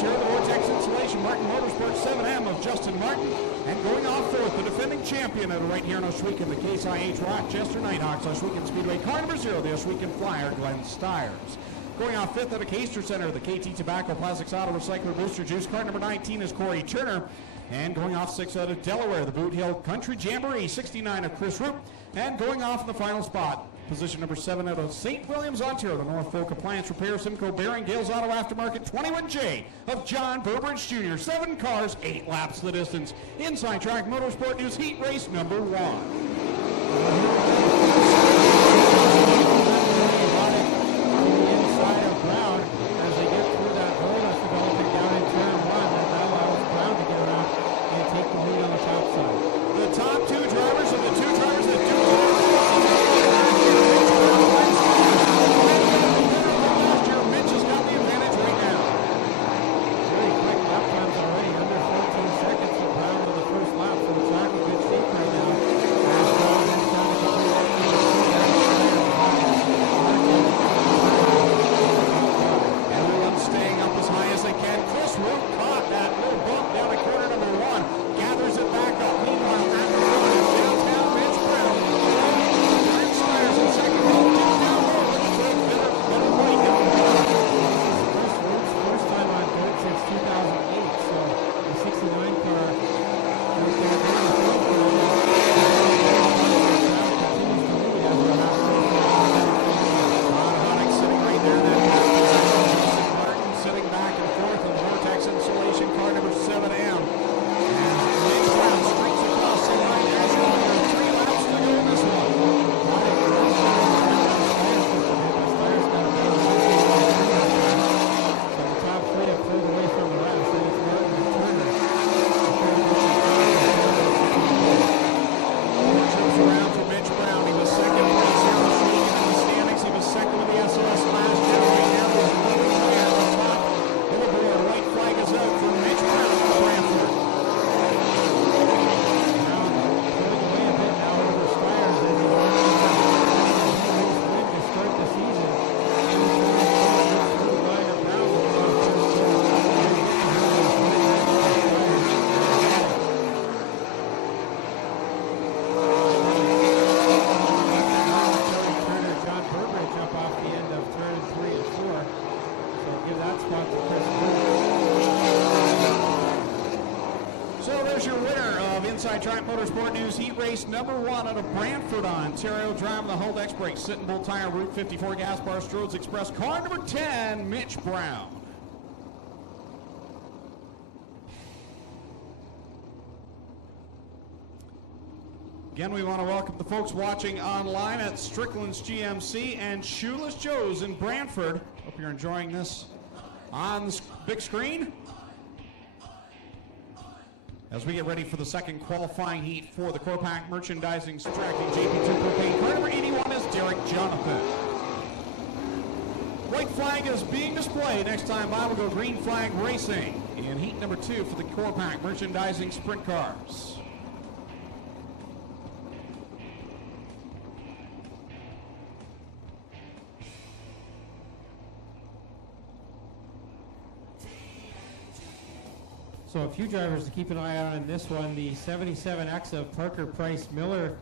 here at the Vortex Installation Martin Motorsports 7M of Justin Martin. And going off fourth, the defending champion of right here in Oshwegan, the Case IH Rochester Nighthawks, Oshwegan Speedway. Car number 0, the Oshwegan Flyer, dmstyres. Going off fifth at the Caster Center, the KT Tobacco Plastics Auto Recycler Booster Juice. Car number 19 is Corey Turner. And going off sixth out of Delaware, the Boot Hill Country Jamboree, 69 of Chris Roop. And going off in the final spot, position number 7 out of St. Williams, Ontario, the North Folk Appliance Repair, Simcoe Bearing, Gales Auto Aftermarket, 21J of John Burbridge Jr. 7 cars, 8 laps the distance. Inside Track Motorsport News Heat Race number 1. Inside Track Motorsport News Heat Race number 1 out of Brantford, Ontario. Driving the Hull X Brake, Sitting Bull Tire, Route 54 Gas Bar, Strodes Express. Car number 10, Mitch Brown. Again, we want to welcome the folks watching online at Strickland's GMC and Shoeless Joe's in Brantford. Hope you're enjoying this on the big screen. As we get ready for the second qualifying heat for the Corpac Merchandising Subtracting JP2 Propane. Car number 81 is Derek Jonathan. White flag is being displayed. Next time by, we'll go green flag racing in heat number 2 for the Corpac Merchandising Sprint Cars. So a few drivers to keep an eye on in this one. The 77X of Parker Price Miller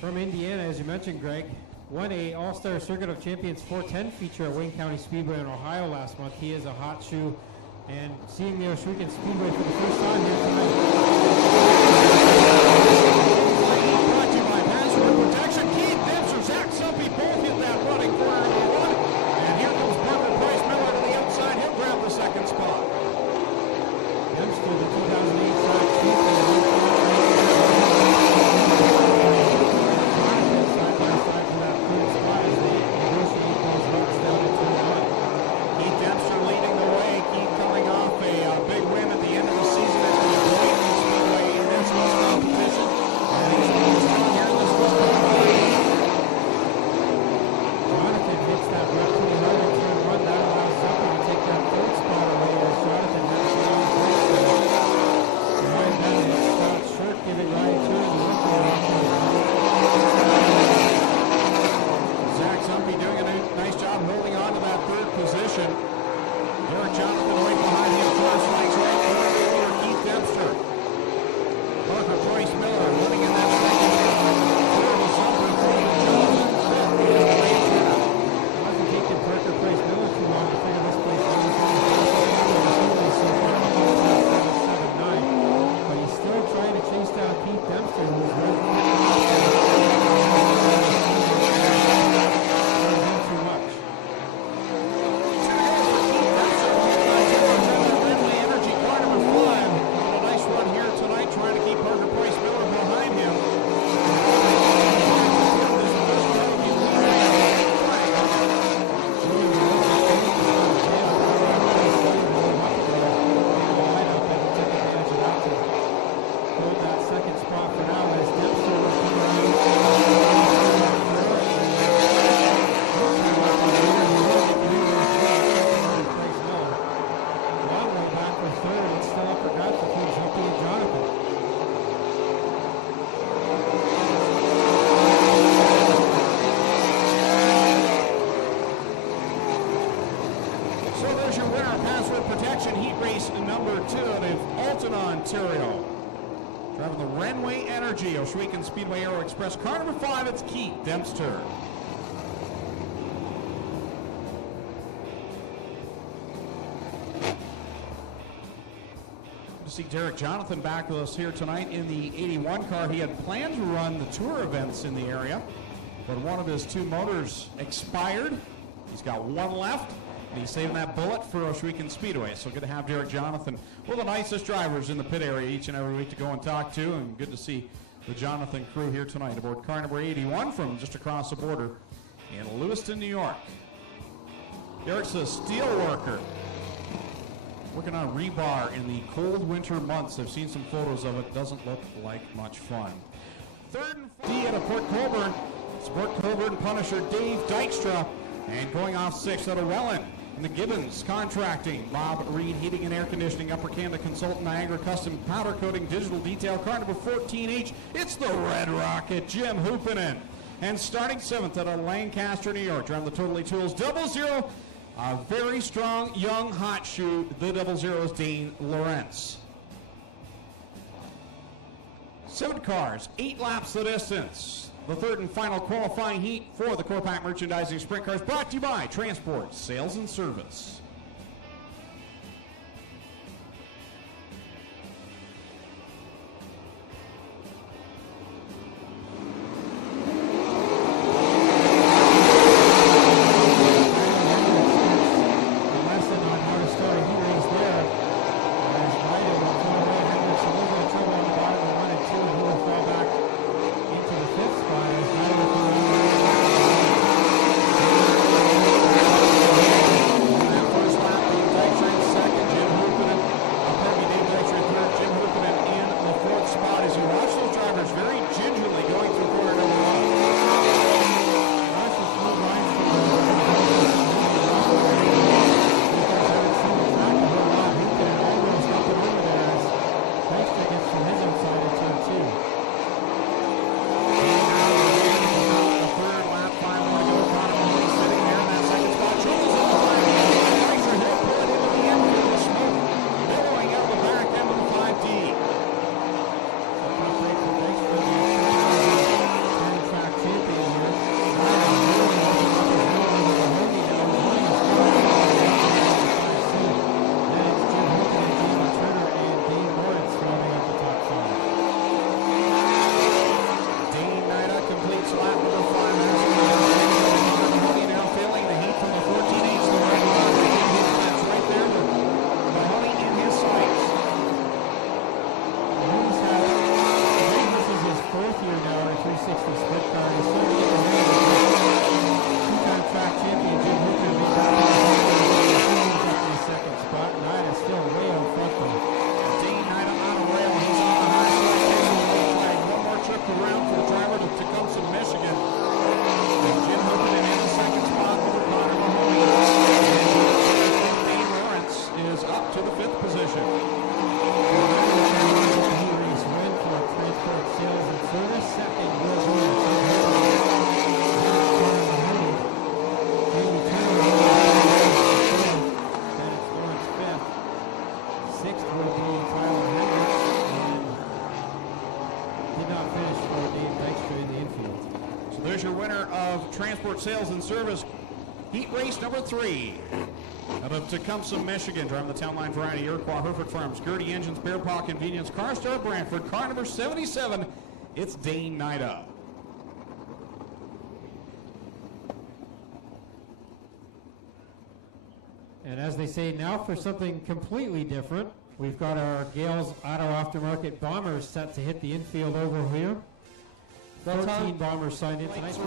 from Indiana, as you mentioned, Greg, won a All-Star Circuit of Champions 410 feature at Wayne County Speedway in Ohio last month. He is a hot shoe, and seeing the Oshwegan Speedway for the first time here tonight. Brought to you by Password Protection. Keith Dempster, Zach Suppy both hit that running corner number 1. And here comes Parker Price Miller to the outside. He'll grab the second spot. Dempster, the 2008 track champion. Side by side for that third spot as they negotiate those runs down to turn 1. Keith Dempster leading the way. Keith coming off a big win at the end of the season at the Blaine Speedway in there's your winner of Password Protection Heat Race number 2 out of Alton, Ontario. Driving the Renway Energy, Ohsweken Speedway Aero Express. Car number 5, it's Keith Dempster. To see Derek Jonathan back with us here tonight in the 81 car. He had planned to run the tour events in the area, but one of his 2 motors expired. He's got 1 left, and he's saving that bullet for Ohsweken Speedway. So good to have Derek Jonathan, one of the nicest drivers in the pit area each and every week to go and talk to, and good to see the Jonathan crew here tonight aboard car number 81 from just across the border in Lewiston, New York. Derek's a steel worker, working on rebar in the cold winter months. I've seen some photos of it. Doesn't look like much fun. Third and D out of Port Colborne. It's Port Colborne Punisher Dave Dykstra. And going off 6th out of Welland in the Gibbons Contracting. Bob Reed Heating and Air Conditioning. Upper Canada Consultant. Niagara Custom Powder Coating Digital Detail. Car number 14H. It's the Red Rocket, Jim Hoopinen. And starting 7th out of Lancaster, New York. Driving the Totally Tools 00. A very strong, young, hot shoe. The 00's Dane Lawrence. 7 cars, 8 laps the distance. The third and final qualifying heat for the Corpac Merchandising Sprint Cars, brought to you by Transport, Sales and Service. There's your winner of Transport Sales and Service Heat Race number 3 out of Tecumseh, Michigan. Driving the Town Line Variety, Iroquois, Hereford Farms, Gertie Engines, Bear Paw Convenience, Car Star Brantford, car number 77, it's Dane Nida. And as they say, now for something completely different, we've got our Gales Auto Aftermarket Bombers set to hit the infield over here. 14 Bombers signed in tonight.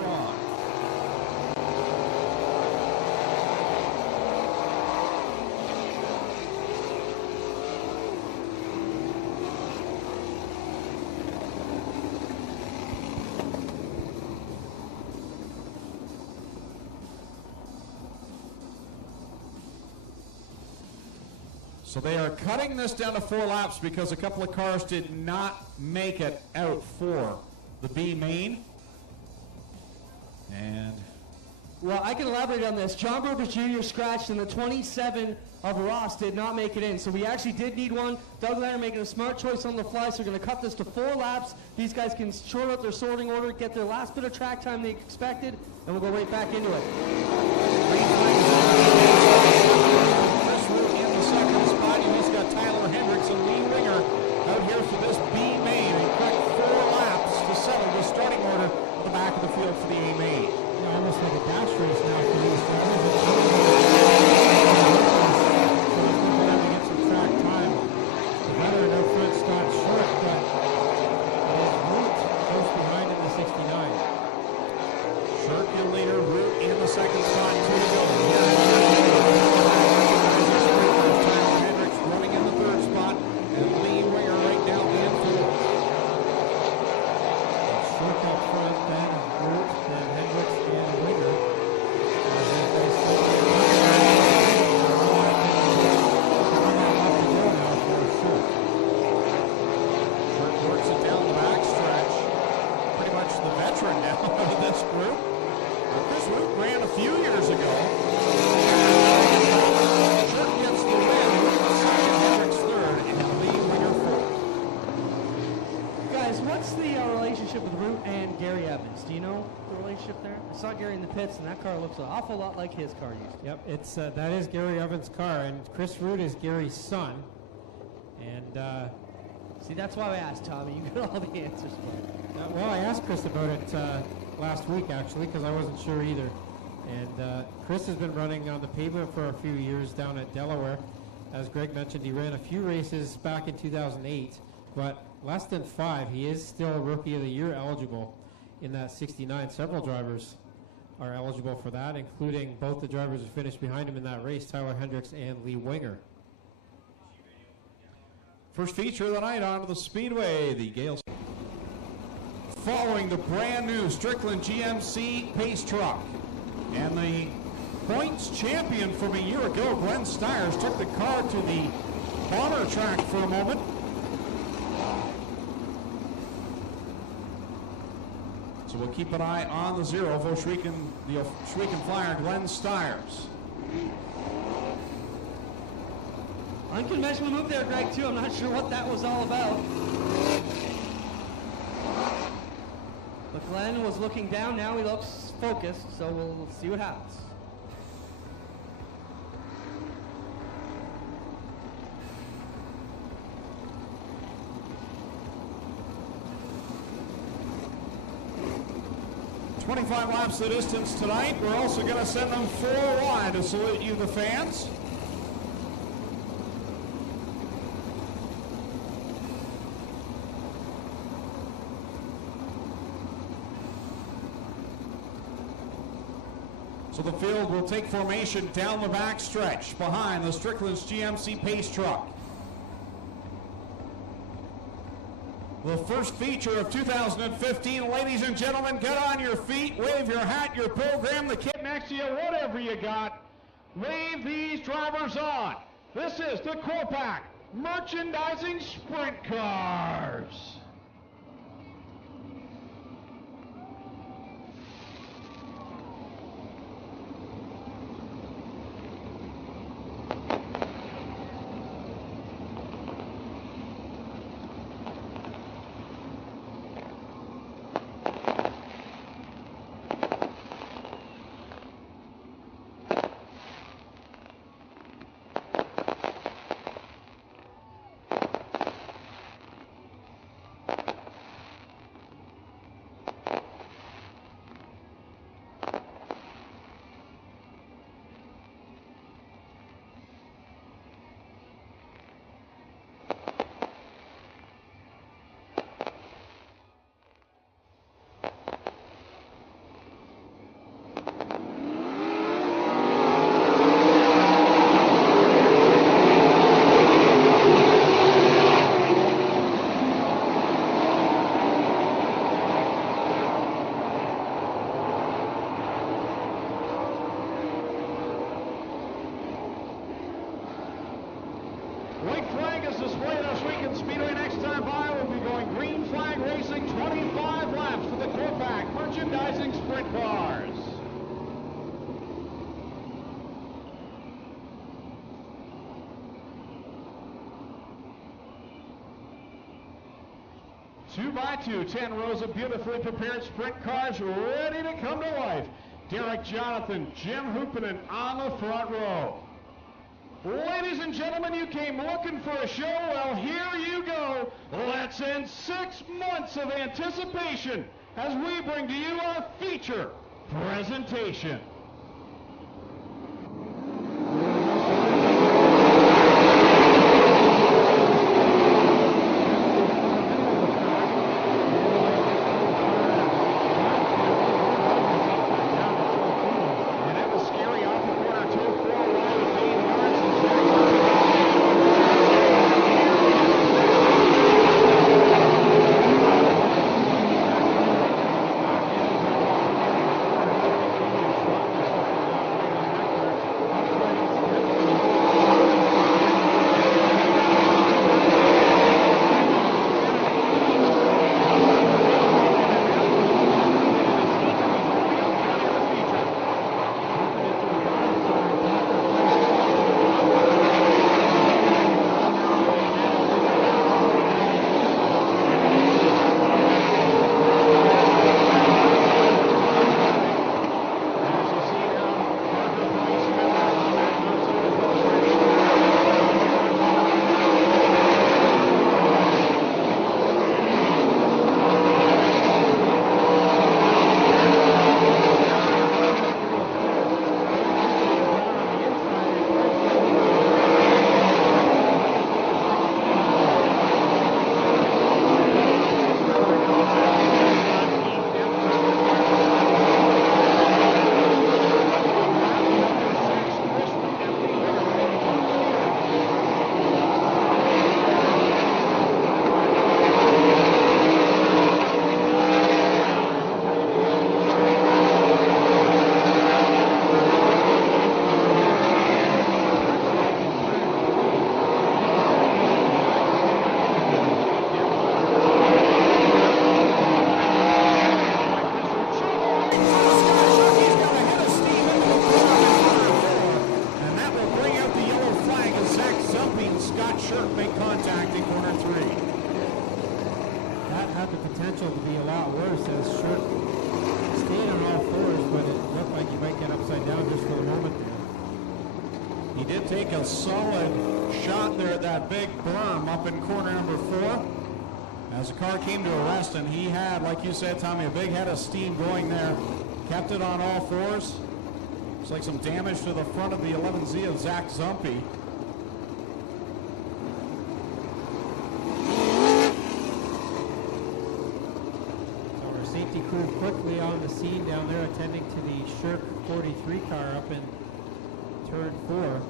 So they are cutting this down to 4 laps because a couple of cars did not make it out for the B main. And Well, I can elaborate on this. John Burbage Jr. scratched, and the 27 of Ross did not make it in. So we actually did need one. Doug Lander making a smart choice on the fly, so we're going to cut this to 4 laps. These guys can short out their sorting order, get their last bit of track time they expected, and we'll go right back into it. Chris Root in the second spot. He's got Tyler Hendricks and Lee Winger out here for this B main. A quick 4 laps to settle the starting order at the back of the field for the A main. Yeah, almost like a dash race now for these drivers. So it's good for them to get some track time. The veteran up front starts short, but it is Root close behind in the 69. Short and leader, Root in the second spot, 2 to go. Tyler Hendricks running in the third spot, and Lee Winger right down the infield. Short up front, then Root, then Hendricks, and Winger. Short works it down the backstretch. Pretty much the veteran now of this group. Chris Root ran a few years ago. Short gets the win. Root second, Hendricks third, and Lee Winger fourth. Guys, what's the relationship with Root and Gary Evans? Do you know the relationship there? I saw Gary in the pits, and that car looks an awful lot like his car used to. Yep, it's that is Gary Evans' car, and Chris Root is Gary's son. And See, that's why I asked, Tommy. You got all the answers for it. well, I asked Chris about it last week actually, because I wasn't sure either. And Chris has been running on the pavement for a few years down at Delaware. As Greg mentioned, he ran a few races back in 2008, but less than 5. He is still Rookie of the Year eligible in that 69. Several drivers are eligible for that, including both the drivers who finished behind him in that race, Tyler Hendricks and Lee Winger. First feature of the night onto the Speedway, the Gales. Following the brand new Strickland GMC Pace Truck. And the points champion from a year ago, Glenn Styres, took the car to the bomber track for a moment. So we'll keep an eye on the zero for the Ohsweken Flyer, Glenn Styres. Unconventional move there, Greg, too. I'm not sure what that was all about. But Glenn was looking down. Now he looks focused, so we'll see what happens. "25 laps the distance tonight. We're also going to send them 4 wide to salute you, the fans. So the field will take formation down the back stretch behind the Strickland's GMC Pace Truck. The first feature of 2015. Ladies and gentlemen, get on your feet, wave your hat, your program, the kid next to you, whatever you got. Wave these drivers on. This is the Corpac Merchandising Sprint Cars. White flag is displayed at Ohsweken Speedway. Next time by, we'll be going green flag racing, 25 laps for the Corpac Merchandising Sprint Cars. 2x2, 10 rows of beautifully prepared sprint cars ready to come to life. Derek Jonathan, Jim Hoopinen on the front row. Ladies and gentlemen, you came looking for a show. Well, here you go. Let's end 6 months of anticipation as we bring to you our feature presentation. Take a solid shot there at that big berm up in corner number 4 as the car came to a rest, and he had, like you said, Tommy, a big head of steam going there. Kept it on all fours. Looks like some damage to the front of the 11Z of Zach Zumpy. So our safety crew quickly on the scene down there, attending to the Shirk 43 car up in turn 4.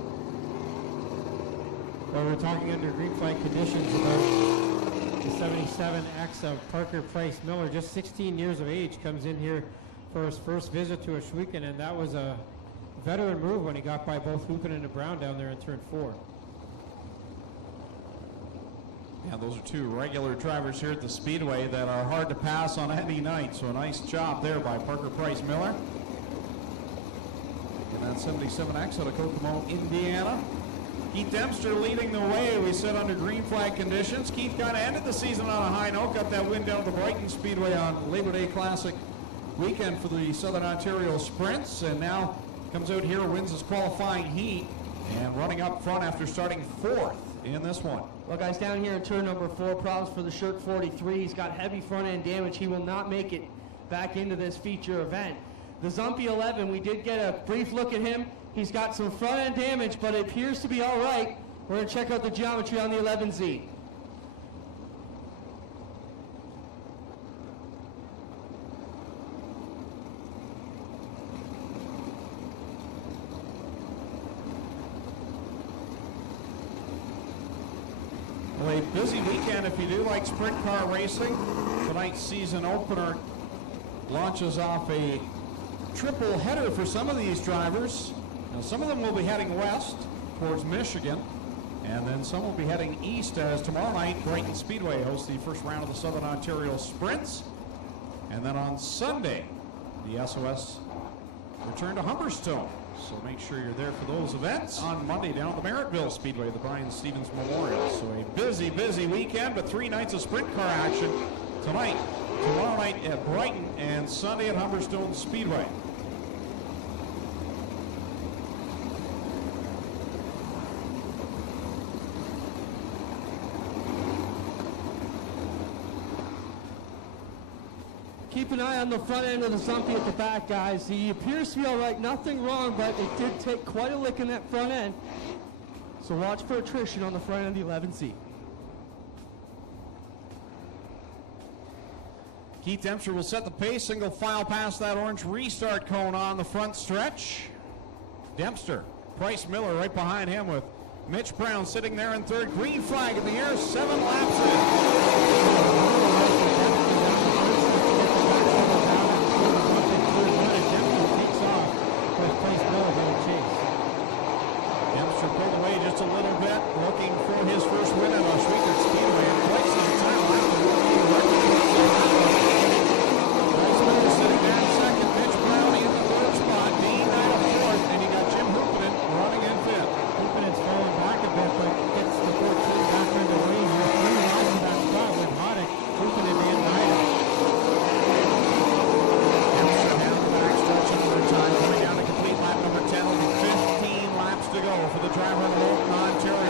Well, we're talking under green flag conditions about the 77X of Parker Price Miller, just 16 years of age, comes in here for his first visit to Ashwegan, and that was a veteran move when he got by both Hoopin and Brown down there in turn 4. Yeah, those are two regular drivers here at the Speedway that are hard to pass on any night, so a nice job there by Parker Price Miller. And that 77X out of Kokomo, Indiana. Keith Dempster leading the way. We said under green flag conditions. Keith kind of ended the season on a high note. Got that win down at the Brighton Speedway on Labor Day Classic weekend for the Southern Ontario Sprints. And now comes out here, wins his qualifying heat, and running up front after starting 4th in this one. Well, guys, down here in turn number 4, problems for the Shirk 43. He's got heavy front end damage. He will not make it back into this feature event. The Zumpy 11, we did get a brief look at him. He's got some front end damage, but it appears to be all right. We're going to check out the geometry on the 11Z. Well, a busy weekend if you do like sprint car racing. Tonight's season opener launches off a triple header for some of these drivers. Now, some of them will be heading west towards Michigan, and then some will be heading east as tomorrow night Brighton Speedway hosts the first round of the Southern Ontario Sprints. And then on Sunday, the SOS return to Humberstone. So make sure you're there for those events. On Monday down at the Merrittville Speedway, the Brian Stevens Memorial. So a busy, busy weekend, but 3 nights of sprint car action tonight, tomorrow night at Brighton, and Sunday at Humberstone Speedway. Keep an eye on the front end of the Zumpy at the back, guys. He appears to be all right, nothing wrong, but it did take quite a lick in that front end. So watch for attrition on the front end of the 11C. Keith Dempster will set the pace, single file past that orange restart cone on the front stretch. Dempster, Price Miller right behind him with Mitch Brown sitting there in third. Green flag in the air, 7 laps in. Dempster pulled away just a little bit, looking for his first win at Oswego Speedway, and Price on time lap to Price Miller sitting there in second, Mitch Brown in the third spot, Dean out of fourth, and you got Jim Hoopinen running in fifth. Hoopinen's falling back a bit, but gets the 14 back in the range. With 3 laps in that spot with Hoddick, Hoopinen and Ryder. Dempster down the back stretch another time, coming down to complete lap number 10, only 15 laps to go for the driver of Bolton, Ontario.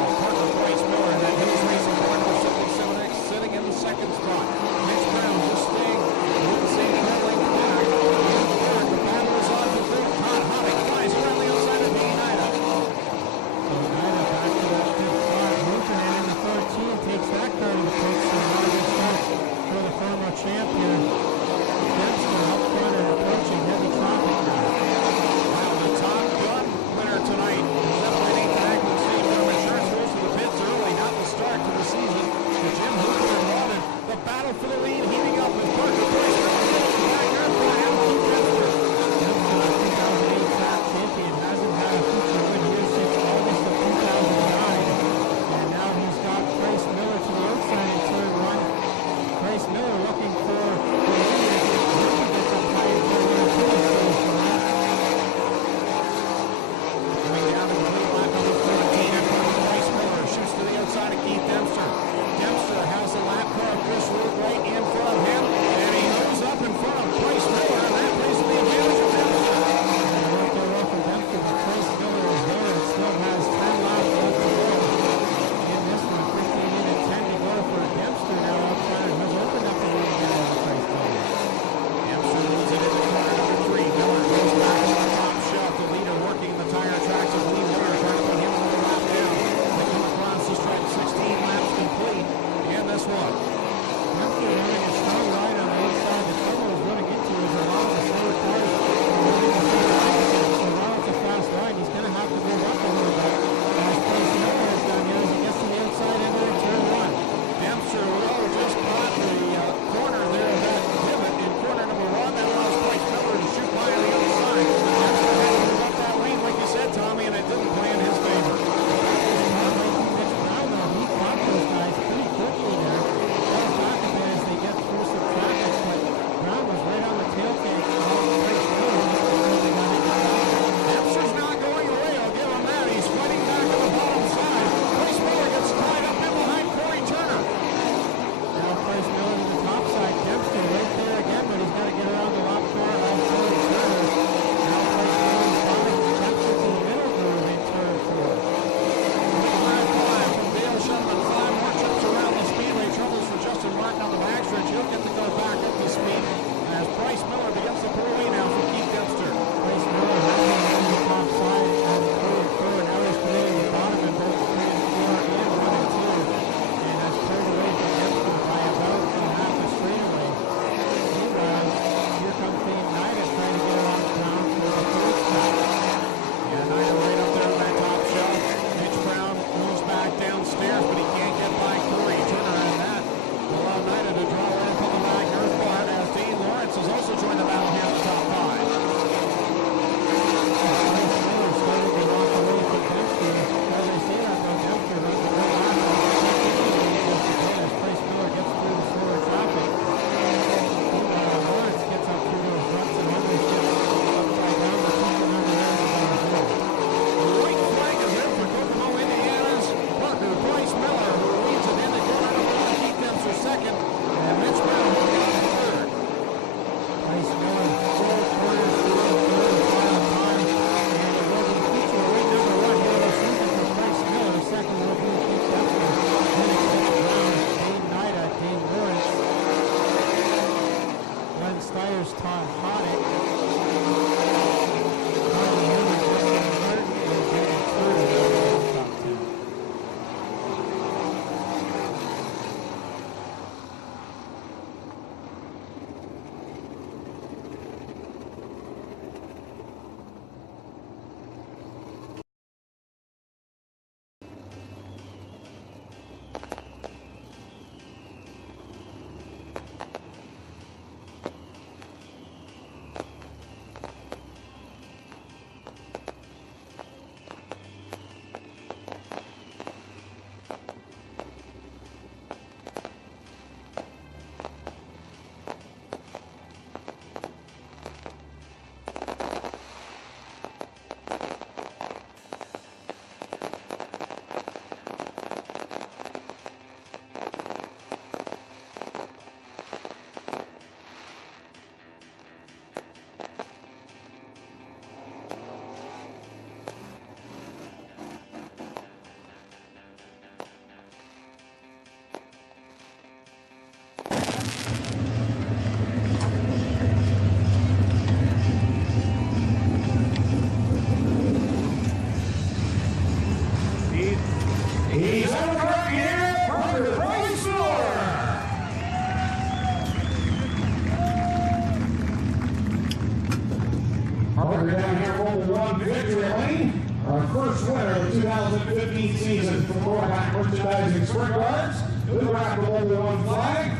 1 Victory Lane. Our first winner of the 2015 season for Florida Merchandising Sprint Cars. Good round for Mobile 1 flag.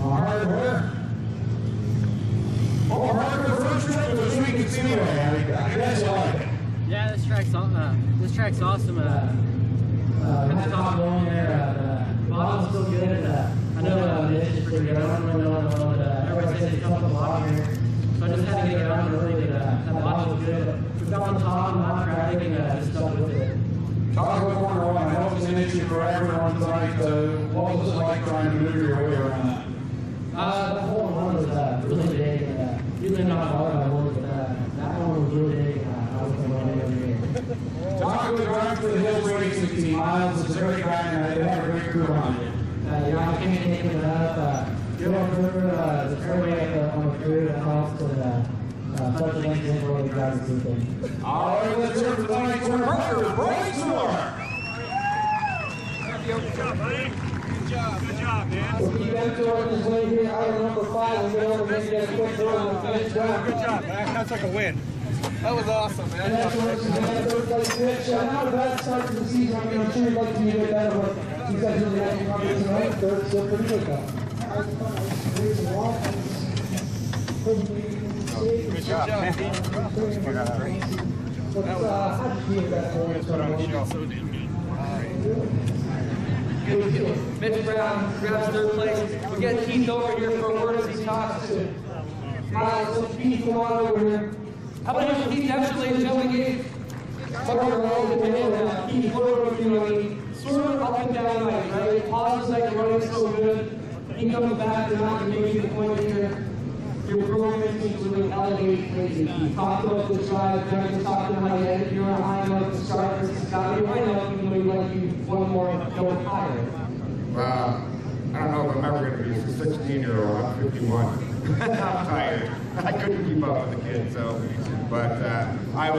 Hardware. Oh, Harper, first trip to this week at Speedway. I guess you like it. Yeah, this track's awesome. Had the top going there. Bottom's still good. I know the edge is pretty good. I don't really know everybody says it's tough to block here. So I just had to get around and really get that bottom was good. We got on the top and not traffic and just stuck with it. Talk about corner 1. I know it's an issue for everyone tonight. What was it like trying to maneuver your way around that? The whole one was really big. Usually not hard on one, but that one was really big. I was going to over here. Talk about the drive for the Hills Racing Team. Miles, it's a great guy, and they have a great crew on you. I can't take it enough. Good on the fairway on the crew that helps and such a nice thing for the drivers to do. All right, let's hear it for tonight's winner, Parker Bryce Miller. Good job, buddy. Good job, man. We'll keep entering his way here out of number 5 and get over and maybe get a quick throw on the finish down. Good job, man. That's like a win. That was awesome, man. Congratulations, man. Third place finish. Not a bad start to the season. I mean, I'm sure you'd like to be a bit better, but you guys really had your confidence tonight. Third, still pretty good, though. Good job, man. How did you feel about that? So damn good. Mitch Brown grabs third place. We get Keith over here for a word as he talks to Miles. So Keith, come on over here. How about him, Keith Dempster, ladies and gentlemen, gave Parker Roll in there. Keith, what over you? I mean, sort of up and down night, right? Pauses like running so good. He comes back to not making the point here. Your performance seems to really elevate crazy. Keith, talk about the drive, Greg, talk about how you ended your high note to start versus got your high note, even though you like you one more note higher. Well, I don't know if I'm ever going to be a 16-year-old. I'm 51. I'm tired. I couldn't keep up with the kids, so. But I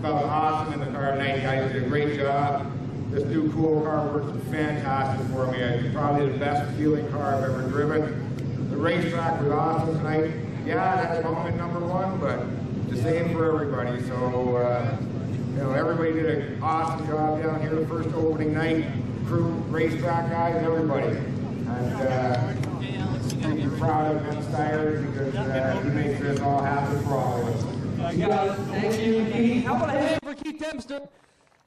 felt awesome in the car tonight. You guys did a great job. This new cool car works fantastic for me. It's probably the best feeling car I've ever driven. The racetrack was awesome tonight. Yeah, that's moment number 1, but the same for everybody. So, everybody did an awesome job down here the first opening night. Crew, racetrack guys, everybody. And I'm proud of dmstyres because he makes this all happen for all of us. You got it. Thank you, Keith. How about a hand for Keith Dempster?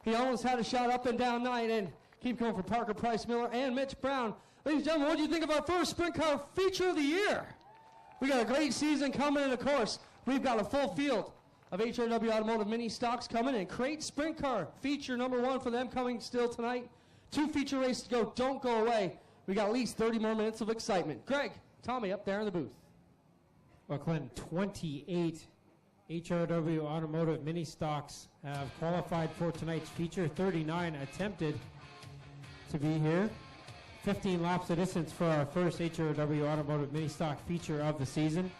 He almost had a shot up and down night, and keep going for Parker Price Miller and Mitch Brown. Ladies and gentlemen, what do you think of our first Sprint Car Feature of the Year? We got a great season coming, and of course, we've got a full field of HRW Automotive Mini Stocks coming, and Crate Sprint Car Feature number 1 for them coming still tonight. 2 feature races to go. Don't go away. We got at least 30 more minutes of excitement. Greg, Tommy up there in the booth. Well, Clinton, 28 HRW Automotive Mini Stocks have qualified for tonight's feature. 39 attempted to be here. 15 laps of distance for our first HRW Automotive Mini Stock feature of the season.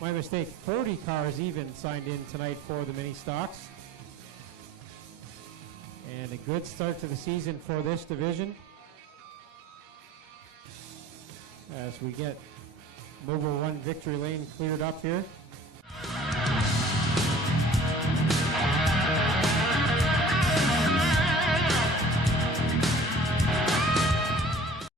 My mistake, 40 cars even signed in tonight for the mini stocks. And a good start to the season for this division as we get Mobile 1 Victory Lane cleared up here.